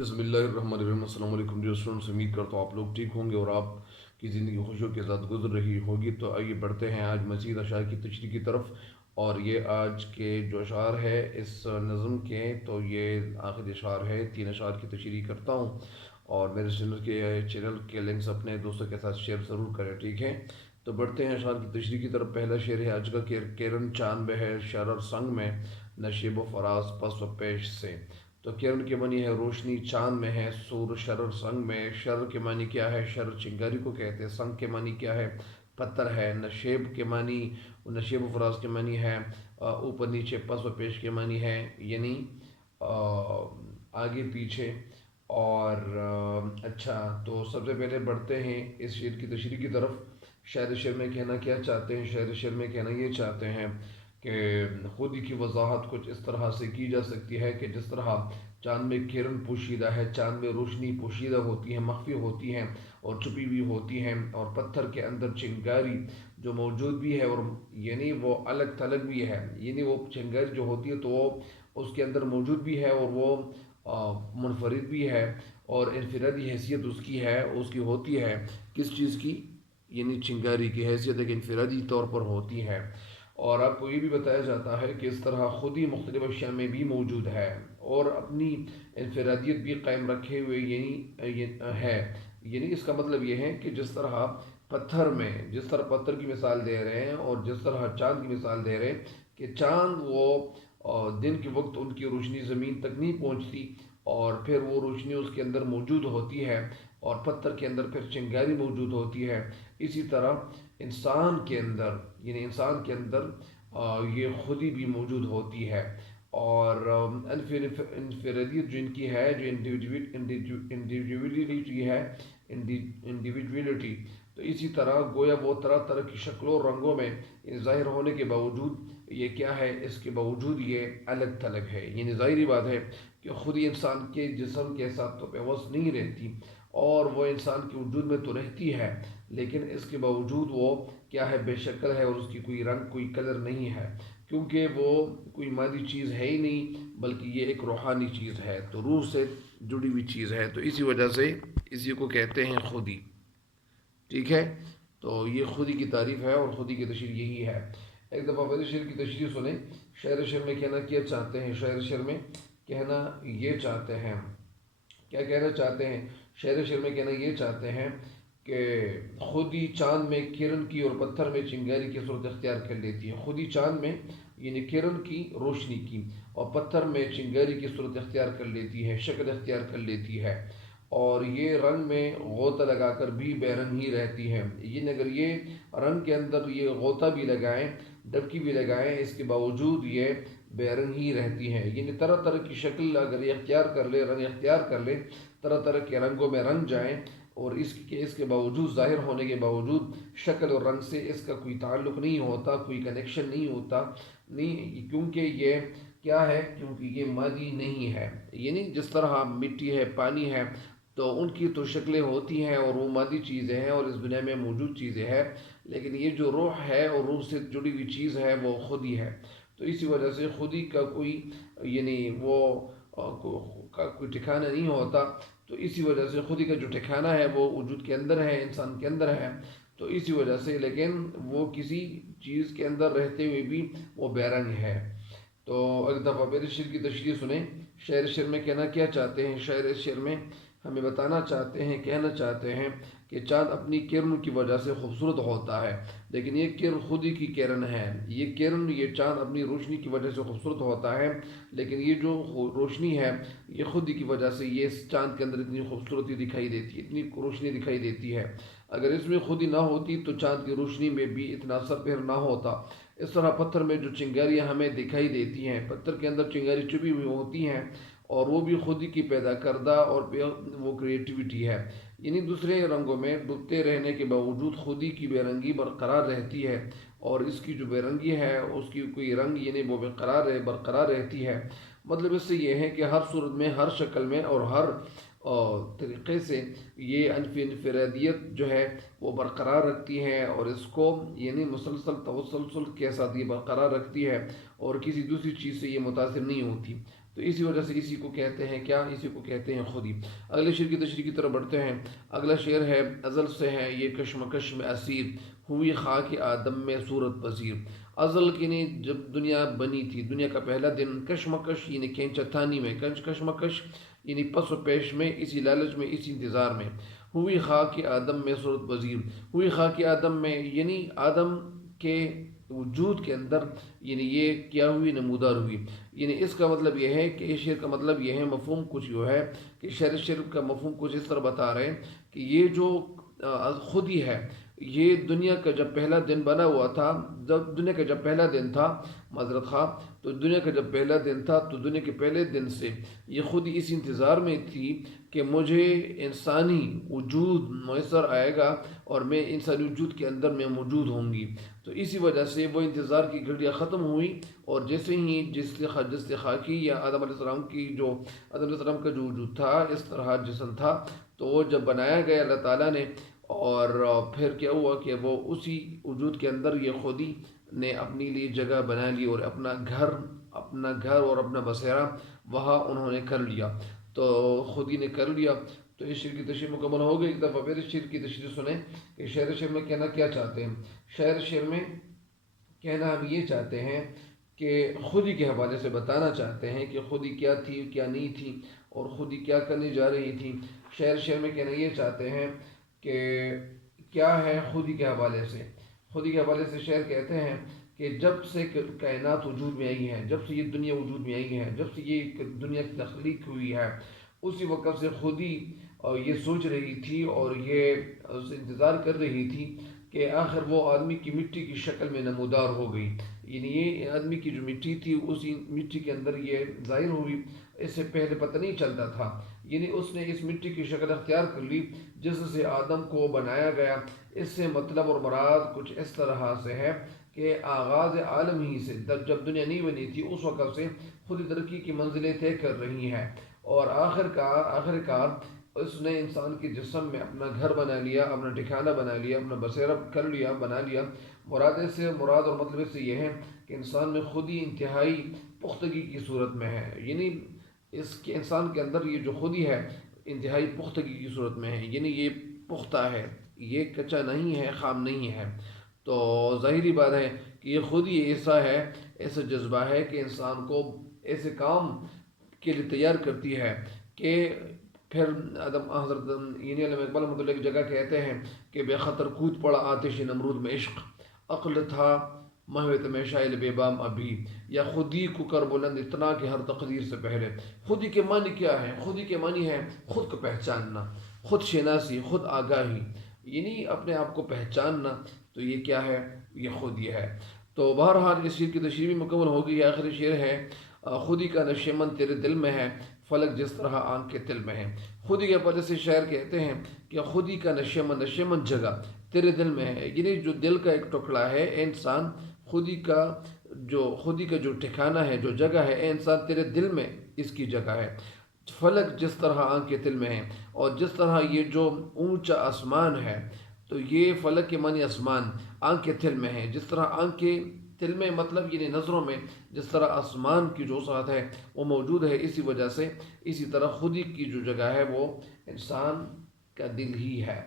بسم اللہ الرحمن الرحیم۔ السلام علیکم ڈیئر اسٹوڈنٹس، امید کرتا ہوں آپ لوگ ٹھیک ہوں گے اور آپ کی زندگی خوشیوں کے ساتھ گزر رہی ہوگی۔ تو آئیے بڑھتے ہیں آج مزید اشعار کی تشریح کی طرف، اور یہ آج کے جو اشعار ہے اس نظم کے، تو یہ آخری اشعار ہے۔ 3 اشعار کی تشریح کرتا ہوں، اور میرے چینل کے لنکس اپنے دوستوں کے ساتھ شیئر ضرور کریں، ٹھیک ہے؟ تو بڑھتے ہیں اشعار کی تشریح کی طرف۔ پہلا شعر ہے آج کا کہ کرن چاند بہ ہے شرر سنگ میں، نشیب و فراز پس و پیش سے۔ تو کرن کے معنی ہے روشنی، چاند میں ہے سور، شرر سنگ میں۔ شرر کے معنی کیا ہے؟ شرر چنگاری کو کہتے ہیں۔ سنگ کے معنی کیا ہے؟ پتھر ہے۔ نشیب کے معنی، نشیب و فراز کے معنی ہے اوپر نیچے، پس و پیش کے معنی ہے یعنی آگے پیچھے۔ اور اچھا، تو سب سے پہلے بڑھتے ہیں اس شعر کی تشریح کی طرف۔ شعر میں کہنا کیا چاہتے ہیں؟ شعر میں کہنا یہ چاہتے ہیں کہ خودی کی وضاحت کچھ اس طرح سے کی جا سکتی ہے کہ جس طرح چاند میں کرن پوشیدہ ہے، چاند میں روشنی پوشیدہ ہوتی ہے، مخفی ہوتی ہیں اور چھپی ہوئی ہوتی ہیں، اور پتھر کے اندر چنگاری جو موجود بھی ہے، اور یعنی وہ الگ تھلگ بھی ہے، یعنی وہ چنگاری جو ہوتی ہے تو وہ اس کے اندر موجود بھی ہے، اور وہ منفرد بھی ہے، اور انفرادی حیثیت اس کی ہے، اس کی ہوتی ہے کس چیز کی؟ یعنی چنگاری کی حیثیت ایک انفرادی طور پر ہوتی ہے۔ اور آپ کو یہ بھی بتایا جاتا ہے کہ اس طرح خود ہی مختلف اشیاء میں بھی موجود ہے اور اپنی انفرادیت بھی قائم رکھے ہوئے ہے۔ یعنی اس کا مطلب یہ ہے کہ جس طرح پتھر میں، جس طرح پتھر کی مثال دے رہے ہیں، اور جس طرح چاند کی مثال دے رہے ہیں کہ چاند وہ دن کے وقت ان کی روشنی زمین تک نہیں پہنچتی، اور پھر وہ روشنی اس کے اندر موجود ہوتی ہے، اور پتھر کے اندر پھر چنگاری موجود ہوتی ہے۔ اسی طرح انسان کے اندر، یعنی انسان کے اندر یہ خودی بھی موجود ہوتی ہے، اور انفرادیت جو ان کی ہے، جو انڈیویجویلٹی ہے، انڈیویجویلٹی، تو اسی طرح گویا وہ طرح طرح کی شکلوں اور رنگوں میں ظاہر ہونے کے باوجود یہ کیا ہے؟ اس کے باوجود یہ الگ تھلگ ہے۔ یعنی ظاہری بات ہے کہ خود ہی انسان کے جسم کے ساتھ تو پیوست نہیں رہتی، اور وہ انسان کے وجود میں تو رہتی ہے، لیکن اس کے باوجود وہ کیا ہے؟ بے شکل ہے، اور اس کی کوئی رنگ، کوئی کلر نہیں ہے، کیونکہ وہ کوئی مادی چیز ہے ہی نہیں، بلکہ یہ ایک روحانی چیز ہے، تو روح سے جڑی ہوئی چیز ہے، تو اسی وجہ سے اسی کو کہتے ہیں خودی، ٹھیک ہے؟ تو یہ خودی کی تعریف ہے، اور خودی کی تشریح یہی ہے۔ ایک دفعہ پہلے شعر کی تشریح سنیں۔ شعر میں کہنا کیا چاہتے ہیں؟ شعر میں کہنا یہ چاہتے ہیں، کیا کہنا چاہتے ہیں؟ شعر میں کہنا یہ چاہتے ہیں کہ خودی چاند میں کرن کی اور پتھر میں چنگاری کی صورت اختیار کر لیتی ہے۔ خودی چاند میں یعنی کرن کی، روشنی کی، اور پتھر میں چنگاری کی صورت اختیار کر لیتی ہے، شکل اختیار کر لیتی ہے، اور یہ رنگ میں غوطہ لگا کر بھی بے رنگ ہی رہتی ہے۔ یعنی اگر یہ رنگ کے اندر یہ غوطہ بھی لگائیں، ڈبکی بھی لگائیں، اس کے باوجود یہ بے رنگ ہی رہتی ہے۔ یعنی طرح طرح کی شکل اگر یہ اختیار کر لے، رنگ اختیار کر لے، طرح طرح کے رنگوں میں رنگ جائیں، اور اس کے باوجود، ظاہر ہونے کے باوجود شکل اور رنگ سے اس کا کوئی تعلق نہیں ہوتا، کوئی کنیکشن نہیں ہوتا، نہیں، کیونکہ یہ کیا ہے؟ کیونکہ یہ مادی نہیں ہے۔ یعنی جس طرح مٹی ہے، پانی ہے، تو ان کی تو شکلیں ہوتی ہیں اور وہ مادی چیزیں ہیں اور اس دنیا میں موجود چیزیں ہیں، لیکن یہ جو روح ہے اور روح سے جڑی ہوئی چیز ہے وہ خود ہی ہے۔ تو اسی وجہ سے خودی کا کوئی، یعنی وہ کا کوئی ٹھکانہ نہیں ہوتا، تو اسی وجہ سے خودی کا جو ٹھکانہ ہے وہ وجود کے اندر ہے، انسان کے اندر ہے، تو اسی وجہ سے، لیکن وہ کسی چیز کے اندر رہتے ہوئے بھی وہ بے رنگ ہے۔ تو ایک دفعہ میرے شعر کی تشریح سنیں۔ شعر میں کہنا کیا چاہتے ہیں؟ شعر میں ہمیں بتانا چاہتے ہیں، کہنا چاہتے ہیں کہ چاند اپنی کرن کی وجہ سے خوبصورت ہوتا ہے، لیکن یہ کرن خود ہی کی کرن ہے۔ یہ کرن، یہ چاند اپنی روشنی کی وجہ سے خوبصورت ہوتا ہے، لیکن یہ جو روشنی ہے یہ خود ہی کی وجہ سے یہ اس چاند کے اندر اتنی خوبصورتی دکھائی دیتی ہے، اتنی روشنی دکھائی دیتی ہے۔ اگر اس میں خود ہی نہ ہوتی تو چاند کی روشنی میں بھی اتنا اثر پھر نہ ہوتا۔ اس طرح پتھر میں جو چنگاریاں ہمیں دکھائی دیتی ہیں، پتھر کے اندر چنگاری چھپی ہوئی ہوتی ہیں، اور وہ بھی خود ہی کی پیدا کردہ اور وہ کریٹیوٹی ہے۔ یعنی دوسرے رنگوں میں ڈوبتے رہنے کے باوجود خود ہی کی بے رنگی برقرار رہتی ہے، اور اس کی جو بے رنگی ہے اس کی کوئی رنگ، یعنی وہ برقرار رہتی ہے۔ مطلب اس سے یہ ہے کہ ہر صورت میں، ہر شکل میں اور ہر طریقے سے یہ انفرادیت جو ہے وہ برقرار رکھتی ہے، اور اس کو یعنی مسلسل تسلسل کے ساتھ یہ برقرار رکھتی ہے، اور کسی دوسری چیز سے یہ متاثر نہیں ہوتی۔ تو اسی وجہ سے اسی کو کہتے ہیں کیا، اسی کو کہتے ہیں خودی۔ اگلے شعر کی تشریح کی طرف بڑھتے ہیں۔ اگلا شعر ہے ازل سے ہے یہ کشمکش میں اسیر، ہوئی خاک آدم میں صورت پذیر۔ ازل کی نہیں جب دنیا بنی تھی، دنیا کا پہلا دن، کشمکش یعنی کھینچا تھانی میں، کشمکش یعنی پس و پیش میں، اسی لالچ میں، اسی انتظار میں۔ ہوئی خاک آدم میں صورت پذیر، ہوئی خاک آدم میں یعنی آدم کے وجود کے اندر، یعنی یہ کیا ہوئی، نمودار ہوئی۔ یعنی اس کا مطلب یہ ہے کہ اس شعر کا مطلب یہ ہے، مفہوم کچھ یہ ہے کہ شعر کا مفہوم کچھ اس طرح بتا رہے ہیں کہ یہ جو خودی ہے، یہ دنیا کا جب پہلا دن بنا ہوا تھا، جب دنیا کا جب پہلا دن تھا، معذرت خواہ، تو دنیا کا جب پہلا دن تھا تو دنیا کے پہلے دن سے یہ خودی اس انتظار میں تھی کہ مجھے انسانی وجود میسر آئے گا اور میں انسانی وجود کے اندر میں موجود ہوں گی۔ تو اسی وجہ سے وہ انتظار کی گھڑیاں ختم ہوئی، اور جیسے ہی جس خاکی یا آدم علیہ السلام آدم علیہ السلام کا جو وجود تھا، اس طرح جسم تھا، تو وہ جب بنایا گیا اللہ تعالیٰ نے، اور پھر کیا ہوا کہ وہ اسی وجود کے اندر یہ خودی نے اپنے لیے جگہ بنا لی، اور اپنا گھر اور اپنا بسیرا وہاں انہوں نے کر لیا، تو خودی نے کر لیا۔ تو اس شعر کی تشریح مکمل ہو گئی۔ ایک دفعہ پھر اس شعر کی تشریح سنیں کہ شعر میں کہنا کیا چاہتے ہیں۔ شعر میں کہنا ہم یہ چاہتے ہیں کہ خودی کے حوالے سے بتانا چاہتے ہیں کہ خودی کیا تھی، کیا نہیں تھی، اور خودی کیا کرنے جا رہی تھی۔ شعر میں کہنا یہ چاہتے ہیں کہ کیا ہے خودی کے حوالے سے۔ خودی کے حوالے سے شعر کہتے ہیں کہ جب سے کائنات وجود میں آئی ہے، جب سے یہ دنیا وجود میں آئی ہے، جب سے یہ دنیا کی تخلیق ہوئی ہے، اسی وقت سے خودی یہ سوچ رہی تھی اور یہ انتظار کر رہی تھی کہ آخر وہ آدمی کی مٹی کی شکل میں نمودار ہو گئی، یعنی یہ آدمی کی جو مٹی تھی اسی مٹی کے اندر یہ ظاہر ہوئی، اس سے پہلے پتہ نہیں چلتا تھا، یعنی اس نے اس مٹی کی شکل اختیار کر لی جس سے آدم کو بنایا گیا۔ اس سے مطلب اور مراد کچھ اس طرح سے ہے کہ آغاز عالم ہی سے، جب دنیا نہیں بنی تھی اس وقت سے خود ترقی کی منزلیں طے کر رہی ہیں، اور آخر کار اس نے انسان کے جسم میں اپنا گھر بنا لیا، اپنا ٹھکانہ بنا لیا، اپنا بسیرا کر لیا، بنا لیا۔ مراد اور مطلب اس سے یہ ہے کہ انسان میں خودی انتہائی پختگی کی صورت میں ہے، یعنی اس کے انسان کے اندر یہ جو خودی ہے انتہائی پختگی کی صورت میں ہے، یعنی یہ پختہ ہے، یہ کچا نہیں ہے، خام نہیں ہے۔ تو ظاہری بات ہے کہ یہ خودی ایسا ہے، ایسا جذبہ ہے کہ انسان کو ایسے کام کے لیے تیار کرتی ہے کہ پھر حضرت یعنی علامہ اقبال رحمۃ اللہ کی جگہ کہتے ہیں کہ بے خطر کود پڑا آتش نمرود میں عشق، عقل تھا محو تماشائے بے بام ابھی، یا خودی کو کر بلند اتنا کہ ہر تقدیر سے پہلے۔ خودی کے معنی کیا ہے؟ خودی کے معنی ہے خود کو پہچاننا، خود شناسی، خود آگاہی، یعنی اپنے آپ کو پہچاننا، تو یہ کیا ہے؟ یہ خودی ہے۔ تو بہرحال اس شعر کی تشریح بھی مکمل ہو گئی ہے۔ آخری شعر ہے خودی کا نشیمن تیرے دل میں ہے، فلک جس طرح آنکھ کے دل میں ہے۔ خودی کے حوالے سے شاعر کہتے ہیں کہ خودی کا نشیمن جگہ تیرے دل میں ہے، یعنی جو دل کا ایک ٹکڑا ہے اے انسان، خودی کا جو ٹھکانہ ہے، جو جگہ ہے اے انسان، تیرے دل میں اس کی جگہ ہے۔ فلک جس طرح آنکھ کے دل میں ہے، اور جس طرح یہ جو اونچا آسمان ہے، تو یہ فلک کے معنی آسمان، آنکھ کے دل میں ہے، جس طرح آنکھ کے دل میں مطلب یعنی نظروں میں جس طرح آسمان کی جو وسعت ہے وہ موجود ہے، اسی وجہ سے اسی طرح خودی کی جو جگہ ہے وہ انسان کا دل ہی ہے۔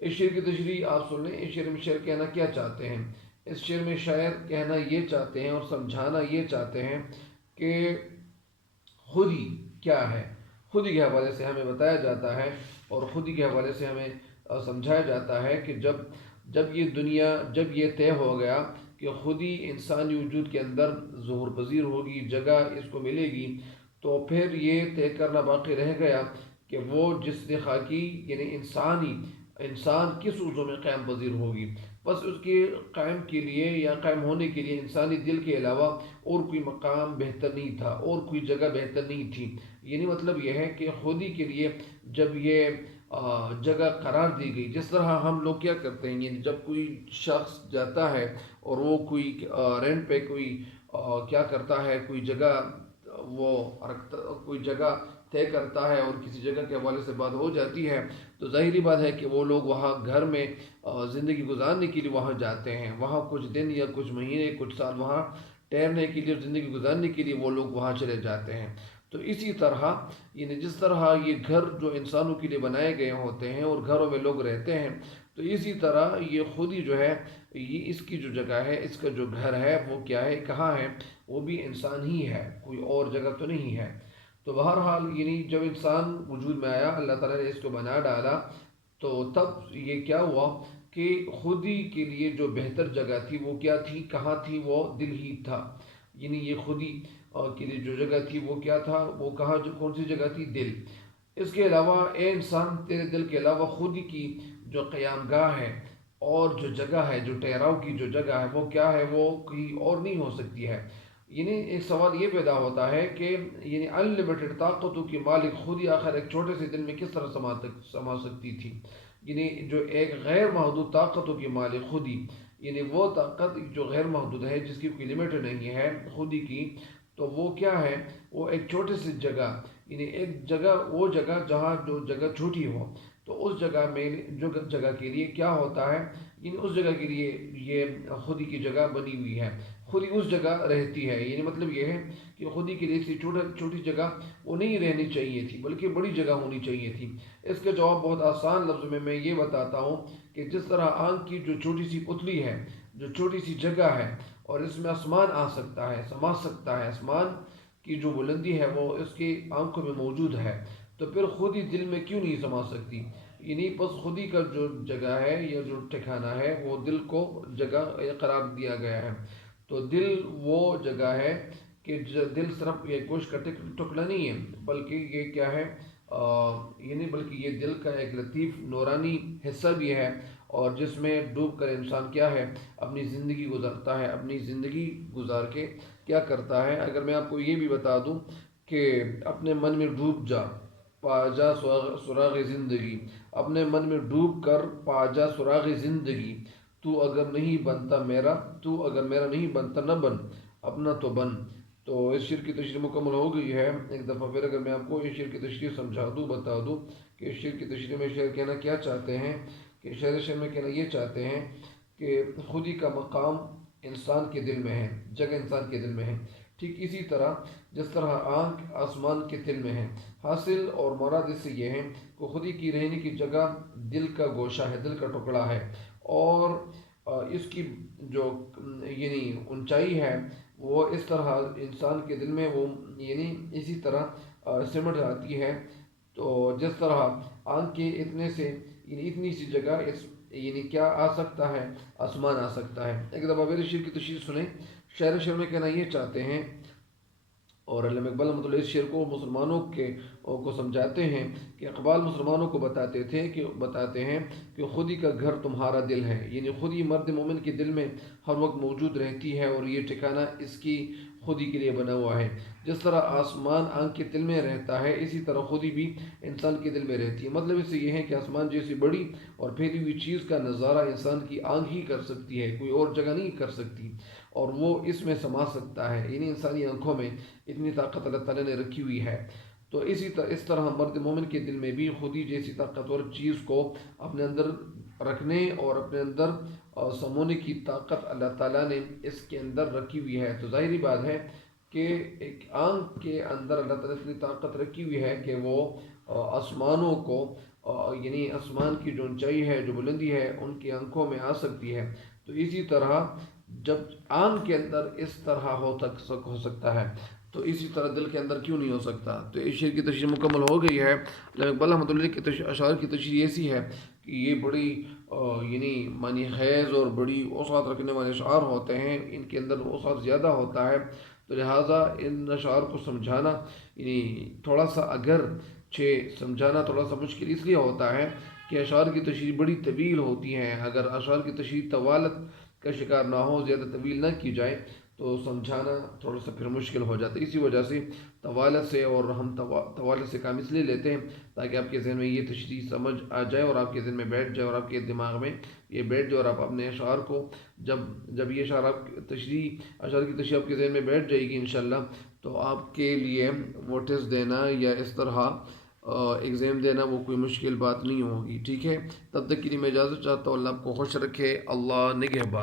اس شعر کی تشریح آپ سن لیں۔ اس شعر میں شاعر کہنا کیا چاہتے ہیں؟ اس شعر میں شاعر کہنا یہ چاہتے ہیں اور سمجھانا یہ چاہتے ہیں کہ خودی کیا ہے۔ خودی کے حوالے سے ہمیں بتایا جاتا ہے اور خودی کے حوالے سے ہمیں سمجھایا جاتا ہے کہ جب یہ طے ہو گیا کہ خودی انسانی وجود کے اندر ظہور پذیر ہوگی، جگہ اس کو ملے گی، تو پھر یہ طے کرنا باقی رہ گیا کہ وہ جسم خاکی یعنی انسان کس عضو میں قائم پذیر ہوگی۔ بس اس کے قائم کے لیے یا قائم ہونے کے لیے انسانی دل کے علاوہ اور کوئی مقام بہتر نہیں تھا، اور کوئی جگہ بہتر نہیں تھی۔ یعنی مطلب یہ ہے کہ خودی کے لیے جب یہ جگہ قرار دی گئی، جس طرح ہم لوگ کیا کرتے ہیں، یعنی جب کوئی شخص جاتا ہے اور وہ کوئی رینٹ پہ کوئی کیا کرتا ہے، کوئی جگہ طے کرتا ہے اور کسی جگہ کے حوالے سے بات ہو جاتی ہے، تو ظاہری بات ہے کہ وہ لوگ وہاں گھر میں زندگی گزارنے کے لیے وہاں جاتے ہیں، وہاں کچھ دن یا کچھ مہینے کچھ سال وہاں ٹھہرنے کے لیے، زندگی گزارنے کے لیے وہ لوگ وہاں چلے جاتے ہیں۔ تو اسی طرح جس طرح یہ گھر جو انسانوں کے لیے بنائے گئے ہوتے ہیں اور گھروں میں لوگ رہتے ہیں، تو اسی طرح یہ خود ہی جو ہے، یہ اس کی جو جگہ ہے، اس کا جو گھر ہے وہ کیا ہے، کہاں ہے؟ وہ بھی انسان ہی ہے، کوئی اور جگہ تو نہیں ہے۔ تو بہرحال جب انسان وجود میں آیا، اللہ تعالیٰ نے اس کو بنا ڈالا، تو تب یہ کیا ہوا کہ خود ہی کے لیے جو بہتر جگہ تھی وہ کیا تھی، کہاں تھی؟ وہ دل ہی تھا۔ یہ خود ہی کے لیے جو جگہ تھی وہ کیا تھا، وہ کہاں، کون سی جگہ تھی؟ دل۔ اس کے علاوہ اے انسان، تیرے دل کے علاوہ خود ہی کی جو قیام گاہ ہے اور جو جگہ ہے، جو ٹھہراؤ کی جو جگہ ہے، وہ کیا ہے؟ وہ کہیں اور نہیں ہو سکتی ہے۔ ایک سوال یہ پیدا ہوتا ہے کہ انلمیٹڈ طاقتوں کی مالک خود ہی آخر ایک چھوٹے سے دل میں کس طرح سما سکتی تھی؟ جو ایک غیر محدود طاقتوں کی مالک خود ہی، وہ طاقت جو غیر محدود ہے، جس کی کوئی لمٹ نہیں ہے خود ہی کی، تو وہ کیا ہے؟ وہ ایک چھوٹے سے جگہ، ایک جگہ، وہ جگہ جہاں جو جگہ چھوٹی ہو، تو اس جگہ میں جو جگہ کے لیے کیا ہوتا ہے، اس جگہ کے لیے یہ خود ہی کی جگہ بنی ہوئی ہے، خود ہی اس جگہ رہتی ہے۔ مطلب یہ ہے کہ خود ہی کے لیے اس چھوٹی جگہ وہ نہیں رہنی چاہیے تھی، بلکہ بڑی جگہ ہونی چاہیے تھی۔ اس کا جواب بہت آسان لفظ میں یہ بتاتا ہوں کہ جس طرح آنکھ کی جو چھوٹی سی پتلی ہے، جو چھوٹی سی جگہ ہے، اور اس میں آسمان آ سکتا ہے، سما سکتا ہے، آسمان کی جو بلندی ہے وہ اس کی آنکھوں میں موجود ہے، تو پھر خود ہی دل میں کیوں نہیں سما سکتی؟ بس خود ہی کا جو جگہ ہے یا جو ٹھکانہ ہے، وہ دل کو جگہ قرار دیا گیا ہے۔ تو دل وہ جگہ ہے کہ دل صرف یہ گوشت کا ٹکڑا نہیں ہے، بلکہ یہ کیا ہے، بلکہ یہ دل کا ایک لطیف نورانی حصہ بھی ہے، اور جس میں ڈوب کر انسان کیا ہے، اپنی زندگی گزارتا ہے، اپنی زندگی گزار کے کیا کرتا ہے۔ اگر میں آپ کو یہ بھی بتا دوں کہ اپنے من میں ڈوب جا، پا جا سراغ زندگی، اپنے من میں ڈوب کر پا جا سراغ زندگی، تو اگر نہیں بنتا میرا، تو اگر میرا نہیں بنتا نہ بن، اپنا تو بن۔ تو اس شعر کی تشریح مکمل ہو گئی ہے۔ ایک دفعہ پھر اگر میں آپ کو اس شعر کی تشریح سمجھا دوں، بتا دوں کہ اس شعر کی تشریح میں شعر کہنا کیا چاہتے ہیں، کہ شعر میں کہنا یہ چاہتے ہیں کہ خود ہی کا مقام انسان کے دل میں ہے، جگہ انسان کے دل میں ہے۔ ٹھیک اسی طرح جس طرح آنکھ آسمان کے دل میں ہے، حاصل اور مراد اس سے یہ ہے کہ خود ہی کی رہنے کی جگہ دل کا گوشہ ہے، دل کا ٹکڑا ہے، اور اس کی جو اونچائی ہے وہ اس طرح انسان کے دل میں وہ اسی طرح سمٹ جاتی ہے۔ تو جس طرح آنکھ کے اتنے سے اتنی سی جگہ اس کیا آ سکتا ہے؟ آسمان آ سکتا ہے۔ ایک دفعہ میرے شعر کی تشریح سنیں۔ شعر میں کہنا یہ چاہتے ہیں، اور علامہ اقبال رحمۃ اللہ اس شعر کو مسلمانوں کو سمجھاتے ہیں کہ اقبال مسلمانوں کو بتاتے ہیں کہ خود ہی کا گھر تمہارا دل ہے، خود ہی مرد مومن کے دل میں ہر وقت موجود رہتی ہے، اور یہ ٹھکانہ اس کی خود ہی کے لیے بنا ہوا ہے۔ جس طرح آسمان آنکھ کے دل میں رہتا ہے، اسی طرح خود ہی بھی انسان کے دل میں رہتی ہے۔ مطلب اس سے یہ ہے کہ آسمان جیسی بڑی اور پھیلی ہوئی چیز کا نظارہ انسان کی آنکھ ہی کر سکتی ہے، کوئی اور جگہ نہیں کر سکتی، اور وہ اس میں سما سکتا ہے۔ انسانی آنکھوں میں اتنی طاقت اللہ تعالیٰ نے رکھی ہوئی ہے۔ تو اس طرح مرد مومن کے دل میں بھی خود ہی جیسی طاقتور چیز کو اپنے اندر رکھنے اور اپنے اندر سمونے کی طاقت اللہ تعالیٰ نے اس کے اندر رکھی ہوئی ہے۔ تو ظاہری بات ہے کہ ایک آنکھ کے اندر اللہ تعالیٰ نے اتنی طاقت رکھی ہوئی ہے کہ وہ آسمانوں کو، آسمان کی جو اونچائی ہے، جو بلندی ہے، ان کی آنکھوں میں آ سکتی ہے۔ تو اسی طرح جب آنکھ کے اندر اس طرح ہو سکتا ہے، تو اسی طرح دل کے اندر کیوں نہیں ہو سکتا؟ تو اس شعر کی تشریح مکمل ہو گئی ہے۔ علامہ اقبال رحمۃ اللہ کے اشعار کی تشریح ایسی ہے کہ یہ بڑی معنی خیز اور بڑی اوساط رکھنے والے اشعار ہوتے ہیں، ان کے اندر اوساط زیادہ ہوتا ہے، تو لہٰذا ان اشعار کو سمجھانا تھوڑا سا سمجھانا تھوڑا سا مشکل اس لیے ہوتا ہے کہ اشعار کی تشریح بڑی طویل ہوتی ہیں۔ اگر اشعار کی تشریح طوالت کا شکار نہ ہو، زیادہ طویل نہ کی جائے، تو سمجھانا تھوڑا سا پھر مشکل ہو جاتا ہے۔ اسی وجہ سے طوالت سے، اور ہم طوالت سے کام اس لیے لیتے ہیں تاکہ آپ کے ذہن میں یہ تشریح سمجھ آ جائے، اور آپ کے ذہن میں بیٹھ جائے، اور آپ کے دماغ میں یہ بیٹھ جائے، اور آپ اپنے اشعار کو جب یہ اشعار اشعار کی تشریح آپ کے ذہن میں بیٹھ جائے گی انشاءاللہ، تو آپ کے لیے وہ ٹیسٹ دینا یا اس طرح ایگزام دینا وہ کوئی مشکل بات نہیں ہوگی۔ ٹھیک ہے، تب تک کے لیے میں اجازت چاہتا ہوں۔ اللہ آپ کو خوش رکھے، اللہ نگہبان۔